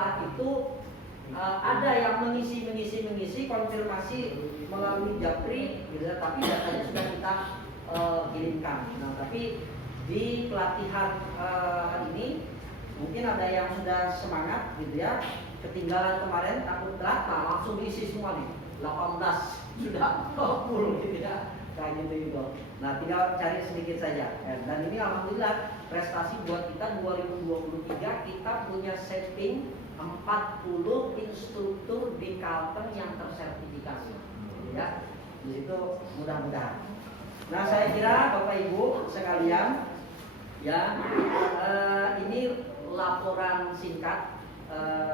setelah itu ada yang mengisi konfirmasi melalui Japri, gitu, tapi datanya sudah kita kirimkan. Nah, tapi di pelatihan ini mungkin ada yang sudah semangat, gitu ya, ketinggalan kemarin takut telat, nah langsung diisi semua nih, 18 sudah full, gitu ya, kayak gitu. Nah, tinggal cari sedikit saja. Dan ini alhamdulillah prestasi buat kita 2023, kita punya setting 40 instruktur di Kalteng yang tersertifikasi, ya. Di situ mudah-mudahan. Nah, saya kira Bapak Ibu sekalian, ya, ini laporan singkat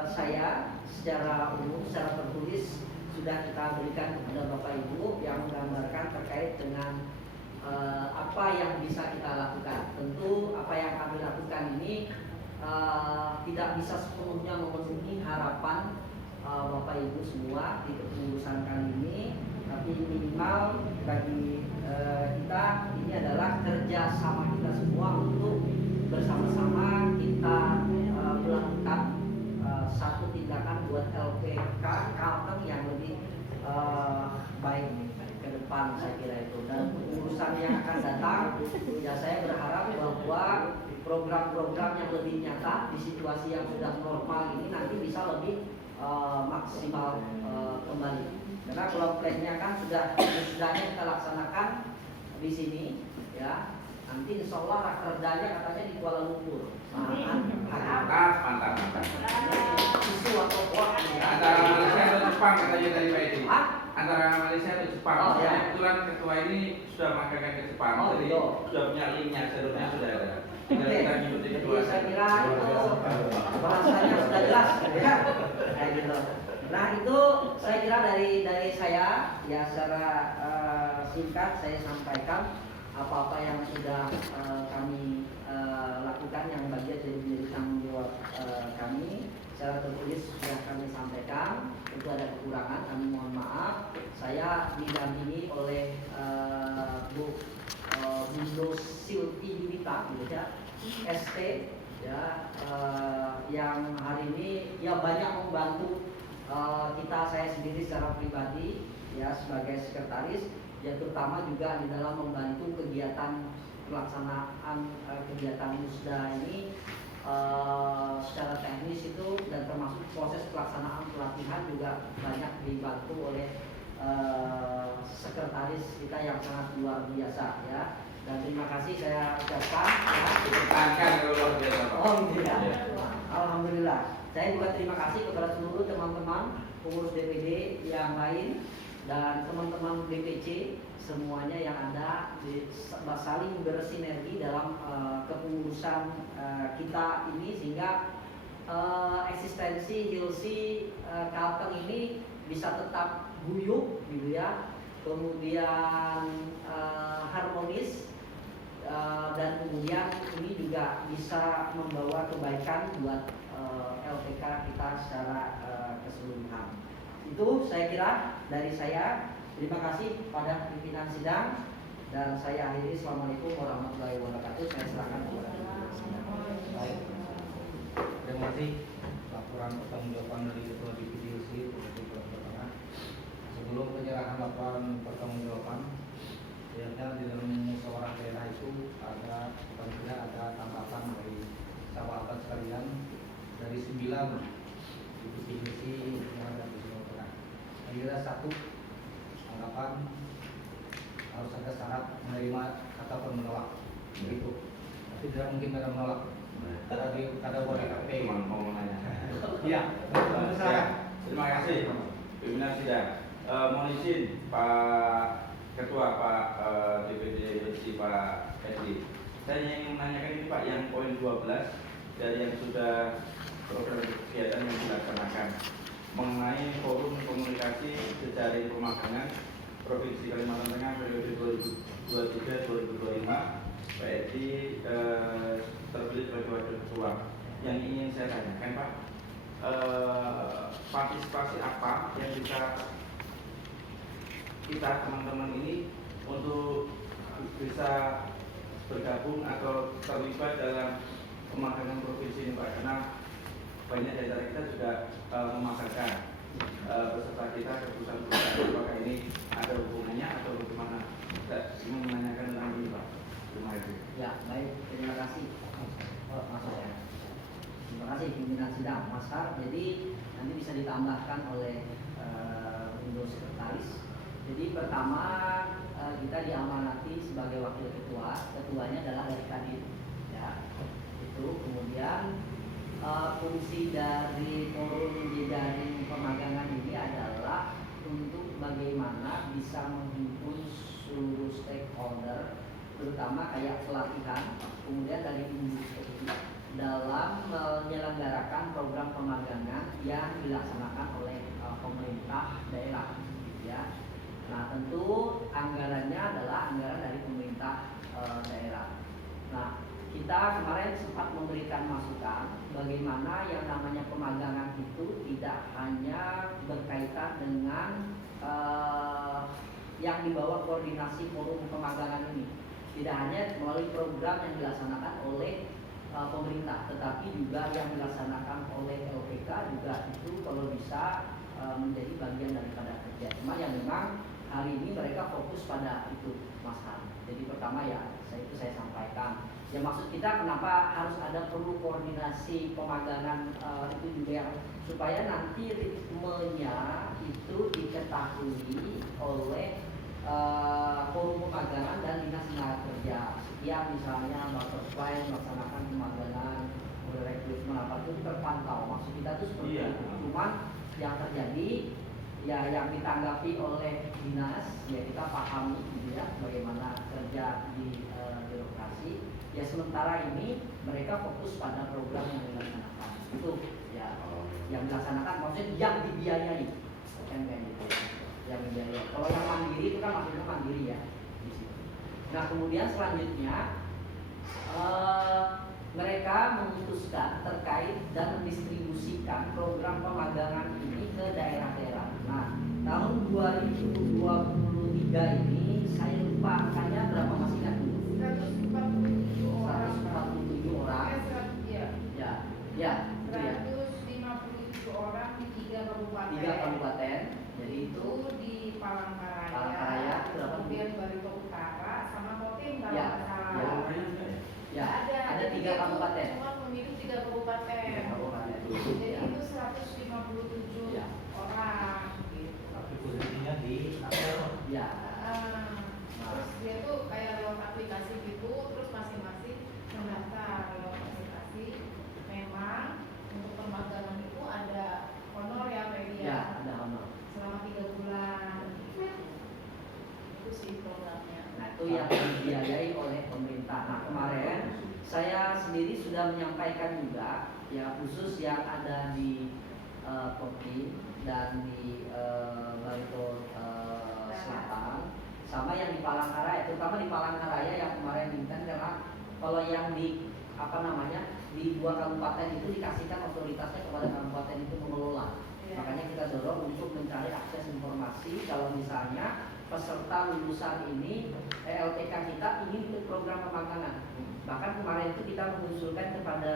saya secara umum, secara tertulis sudah kita berikan kepada Bapak Ibu yang menggambarkan terkait dengan apa yang bisa kita lakukan. Tentu apa yang kami lakukan ini tidak bisa sepenuhnya memenuhi harapan Bapak Ibu semua di kepengurusan kali ini, tapi minimal bagi kita ini adalah kerja sama kita semua untuk bersama-sama kita melakukan satu tindakan buat LPK Kalteng yang lebih baik ke depan, saya kira itu. Dan urusan yang akan datang, ya saya berharap bahwa program-program yang lebih nyata di situasi yang sudah normal ini nanti bisa lebih maksimal kembali. Karena kalau plannya kan sudahnya kita laksanakan di sini, ya. Nanti insya Allah rakerdanya katanya di Kuala Lumpur. Mantap. Isu atau kuat antara Malaysia atau Jepang katanya dari Pak Edi. Antara Malaysia atau Jepang. Oh, ya. Kebetulan ketua ini sudah mengangkat ke Jepang, jadi sudah punya linknya, jalurnya sudah ada. Tinggal kita ngikuti ketua. Saya kira itu bahasanya sudah jelas, ya. Kayak gitu. Nah, itu saya kira dari saya, ya, secara singkat saya sampaikan apa-apa yang sudah kami lakukan yang bagian dari menjadi tanggung jawab kami. Secara tertulis sudah kami sampaikan. Tentu ada kekurangan, kami mohon maaf. Saya didampingi oleh Bu Silvi Yunita, gitu ya, ST, ya, yang hari ini ya banyak membantu kita, saya sendiri secara pribadi, ya, sebagai sekretaris, ya, terutama juga di dalam membantu kegiatan pelaksanaan kegiatan musda ini secara teknis itu, dan termasuk proses pelaksanaan pelatihan juga banyak dibantu oleh sekretaris kita yang sangat luar biasa, ya. Dan terima kasih saya ucapkan, ya. Oh, gitu ya. Alhamdulillah. Saya juga terima kasih kepada seluruh teman-teman pengurus DPD yang lain dan teman-teman DPC semuanya yang ada saling bersinergi dalam kepengurusan kita ini, sehingga eksistensi Hilsi Kalteng ini bisa tetap guyup, gitu ya, kemudian harmonis, dan kemudian ini juga bisa membawa kebaikan buat LPK kita secara keseluruhan. Itu saya kira dari saya. Terima kasih pada pimpinan sidang, dan saya akhiri. Assalamualaikum warahmatullahi wabarakatuh. Saya serahkan kepada pimpinan sidang. Baik. Terima kasih laporan pertanggungjawaban dari Ketua DPD Provinsi Jawa Tengah. Sebelum penyerahan laporan pertanggungjawaban, sebenarnya di dalam musyawarah daerah itu ada tanggapan dari sahabat sekalian dari 9 DPD yang ada di Jawa Tengah. Ada satu tanggapan harus ada syarat menerima ataupun menolak, begitu. Tapi tidak mungkin ada menolak. Ada boleh KP. Mau nanya. Iya. Terima kasih pimpinan sidang. Mohon izin Pak Ketua, Pak DPD Bersih, Pak Edi. Saya ingin menanyakan ini Pak, yang poin 12 dari yang sudah program kegiatan yang dilaksanakan mengenai forum komunikasi jejaring pemagangan Provinsi Kalimantan Tengah periode 2023-2025. Pak Edi terpilih sebagai wakil ketua. Yang ingin saya tanyakan Pak, partisipasi apa yang bisa kita teman-teman ini untuk bisa bergabung atau terlibat dalam pemagangan provinsi ini Pak, karena banyak dari kita juga memasarkan peserta kita ke perusahaan-perusahaan, apakah ini ada hubungannya atau bagaimana? Saya ingin menanyakan tentang ini Pak. Terima kasih. Ya, baik, terima kasih. Oh, masuk ya. Terima kasih pimpinan sidang, Mas Har. Jadi nanti bisa ditambahkan oleh Indo Sekretaris. Jadi pertama kita diamanati sebagai wakil ketua, ketuanya adalah dari Kadin. Ya, itu kemudian fungsi dari forum jejaring pemagangan ini adalah untuk bagaimana bisa menghimpun seluruh stakeholder, terutama kayak pelatihan, kemudian dari industri dalam menyelenggarakan program pemagangan yang dilaksanakan oleh pemerintah daerah, gitu ya. Nah, tentu anggarannya adalah anggaran dari pemerintah daerah. Nah, kita kemarin sempat memberikan masukan bagaimana yang namanya pemagangan itu tidak hanya berkaitan dengan yang dibawa koordinasi forum pemagangan ini, tidak hanya melalui program yang dilaksanakan oleh pemerintah, tetapi juga yang dilaksanakan oleh LPK juga itu kalau bisa menjadi bagian daripada kerja. Cuma yang memang hari ini mereka fokus pada itu, Mas Han. Jadi pertama ya, saya sampaikan. Ya maksud kita kenapa harus ada perlu koordinasi pemagangan itu juga supaya nanti ritmenya itu diketahui oleh forum pemagangan dan dinas tenaga kerja. Setiap misalnya Butterfly melaksanakan pemagangan, rekrutmen apa itu terpantau. Maksud kita itu seperti itu. Cuman yang terjadi ya yang ditanggapi oleh dinas ya kita pahami gitu ya bagaimana kerja di birokrasi. Ya sementara ini mereka fokus pada program yang dilaksanakan itu ya yang dilaksanakan maksudnya yang dibiayai kan kayak gitu yang dibiayai. Kalau yang mandiri itu kan maksudnya mandiri ya di situ. Nah kemudian selanjutnya mereka memutuskan terkait dan mendistribusikan program pemagangan ini ke daerah-daerah. Nah tahun 2023 ini saya lupa angkanya berapa masih kan? 147 orang. Ya. 157 orang di 3 kabupaten. 3 kabupaten. Jadi itu di Palangkaraya, kemudian Barito Utara, sama Kotim kalau ya, nggak salah. Ya, ada 3 kabupaten. Cuma memilih 3 kabupaten. Jadi Ya. itu 157 Ya. orang. Gitu. Tapi posisinya di Apel. Ya. Terus dia tuh kayak lewat aplikasi gitu, terus masing-masing mendaftar lewat aplikasi. Memang untuk pemagangan itu ada honor ya media. Ya, ada honor. Selama 3 bulan. Itu sih programnya. Nah, itu yang dibiayai oleh pemerintah. Nah, kemarin saya sendiri sudah menyampaikan juga ya khusus yang ada di Kopi dan di Barito Selatan sama yang di Palangkaraya, terutama di Palangkaraya yang kemarin Inten karena kalau yang di di 2 kabupaten itu dikasihkan otoritasnya kepada kabupaten itu mengelola. Makanya kita dorong untuk mencari akses informasi kalau misalnya peserta lulusan ini LPK kita ingin ikut program pemagangan. Bahkan kemarin itu kita mengusulkan kepada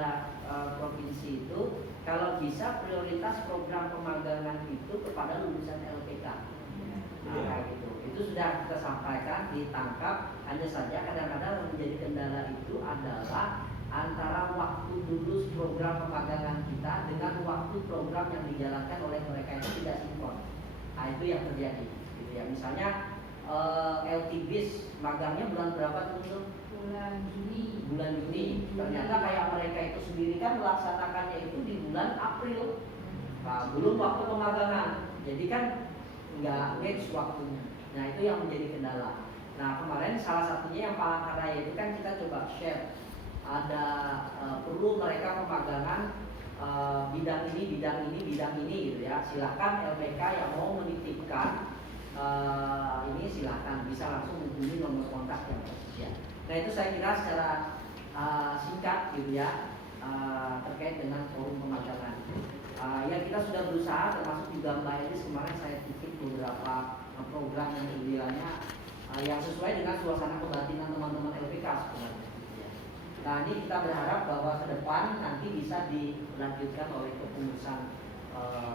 provinsi itu kalau bisa prioritas program pemagangan itu kepada lulusan LPK. Nah, kayak gitu. Itu sudah kita sampaikan, ditangkap. Hanya saja kadang-kadang menjadi kendala itu adalah antara waktu lulus program pemagangan kita dengan waktu program yang dijalankan oleh mereka itu tidak sinkron. Nah itu yang terjadi. Gitu ya. Misalnya LTBIS magangnya bulan berapa tuh? Bulan Juni. Bulan Juni. Ternyata kayak mereka itu sendiri kan melaksanakannya itu di bulan April. Nah, belum waktu pemagangan. Jadi kan nggak match waktunya. Nah itu yang menjadi kendala. Nah kemarin salah satunya yang Palangkaraya itu kan kita coba share. Ada perlu mereka pemagangan bidang ini gitu ya. Silakan LPK yang mau menitipkan ini silakan bisa langsung menghubungi nomor kontak yang tersedia. Nah itu saya kira secara singkat gitu ya terkait dengan forum pemagangan. Yang kita sudah berusaha termasuk juga Mbak Elis kemarin saya titip beberapa program yang idealnya yang sesuai dengan suasana kebatinan teman-teman LPK sebenarnya. Nah ini kita berharap bahwa ke depan nanti bisa dilanjutkan oleh kepengurusan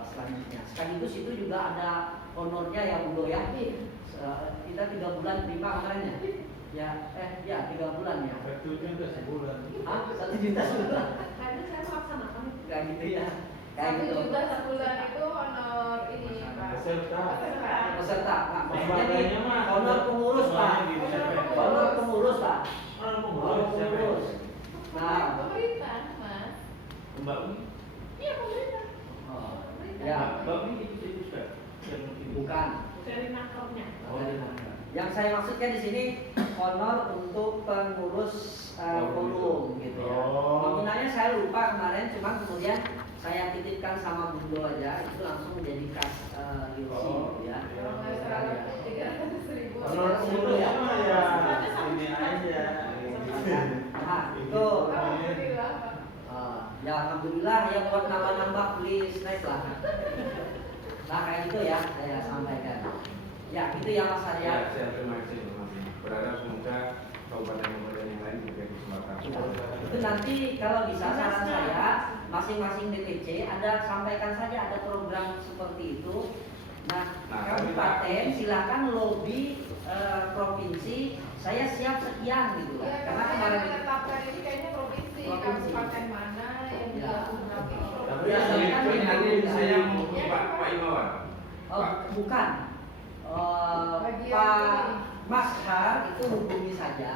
selanjutnya. Sekaligus itu juga ada honornya ya Bu Do ya. Kita 3 bulan terima kemarin ya. Ya 3 bulan ya. 1 juta sebulan. Hah? 1 juta sebulan? Karena saya melaksanakan Gak gitu ya. 1 juta sebulan itu honor ini Pak. Peserta. Peserta, Pak. Maksudnya Lembaganya mah honor pengurus Pak. Honor pengurus Pak. Honor pengurus. Nah, Pemerintah Mas. Mbak Umi, Iya pemerintah. oh, Pemerintah. ya Mbak Umi ikut juga. Yang mungkin. bukan. Dari nakornya. Oh, dari mana? Yang saya maksudkan di sini honor untuk pengurus forum gitu ya. Oh. Nominalnya saya lupa kemarin, cuma kemudian saya titipkan sama Bundo aja, itu langsung menjadi kas IOC gitu ya. Kalau nggak salah 300.000. Honor pengurus ya. mah ya ini aja. Nah, itu Alhamdulillah Pak. ya alhamdulillah ya buat nambah-nambah please naik lah. Nah kayak gitu ya saya sampaikan. Ya itu ya Mas Arya. Ya, saya terima kasih informasinya. Berharap semoga kabupaten-kabupaten yang lain juga kesempatan. Itu nanti kalau bisa saran saya masing-masing DPC ada sampaikan saja ada program seperti itu. Nah, kabupaten silakan lobby provinsi saya siap sekian gitu lah. Ya, Karena karena yang kemarin menetapkan ini kayaknya provinsi, Provinsi. kabupaten mana yang Ya. berlaku Tapi Ya, ini nanti saya mau Ya, Pak Imawan. bukan Bagian Pak ini. Mas Har itu hubungi saja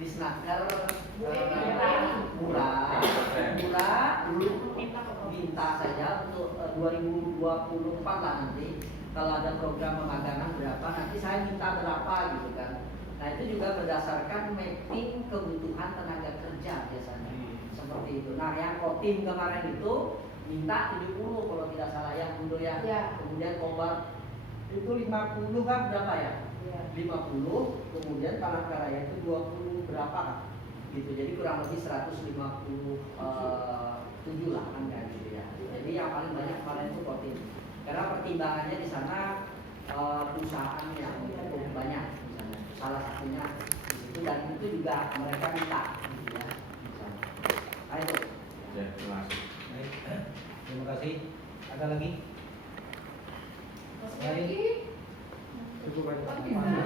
di Snaker Bu Emi. murah dulu Minta ke provinsi. minta saja untuk 2024 lah nanti kalau ada program pemagangan berapa nanti saya minta berapa gitu kan. Nah itu juga berdasarkan mapping kebutuhan tenaga kerja biasanya seperti itu. Nah yang Kotim kemarin itu minta 70 kalau tidak salah ya Bundo ya. Ya. Kemudian Kobar itu 50 kan berapa ya? Ya. 50, kemudian Palangkaraya itu 20 berapa kan? Gitu. Jadi kurang lebih 157 lah kan kayak gitu ya. Jadi yang paling banyak kemarin itu Kotim. Karena pertimbangannya di sana perusahaan yang cukup banyak misalnya. Salah satunya di situ dan itu juga mereka minta gitu ya. Misalnya. Nah itu. Ya, terima kasih. Baik. Terima kasih. Ada lagi? Mas Lain? Meki. Cukup aja. Oh, bisa.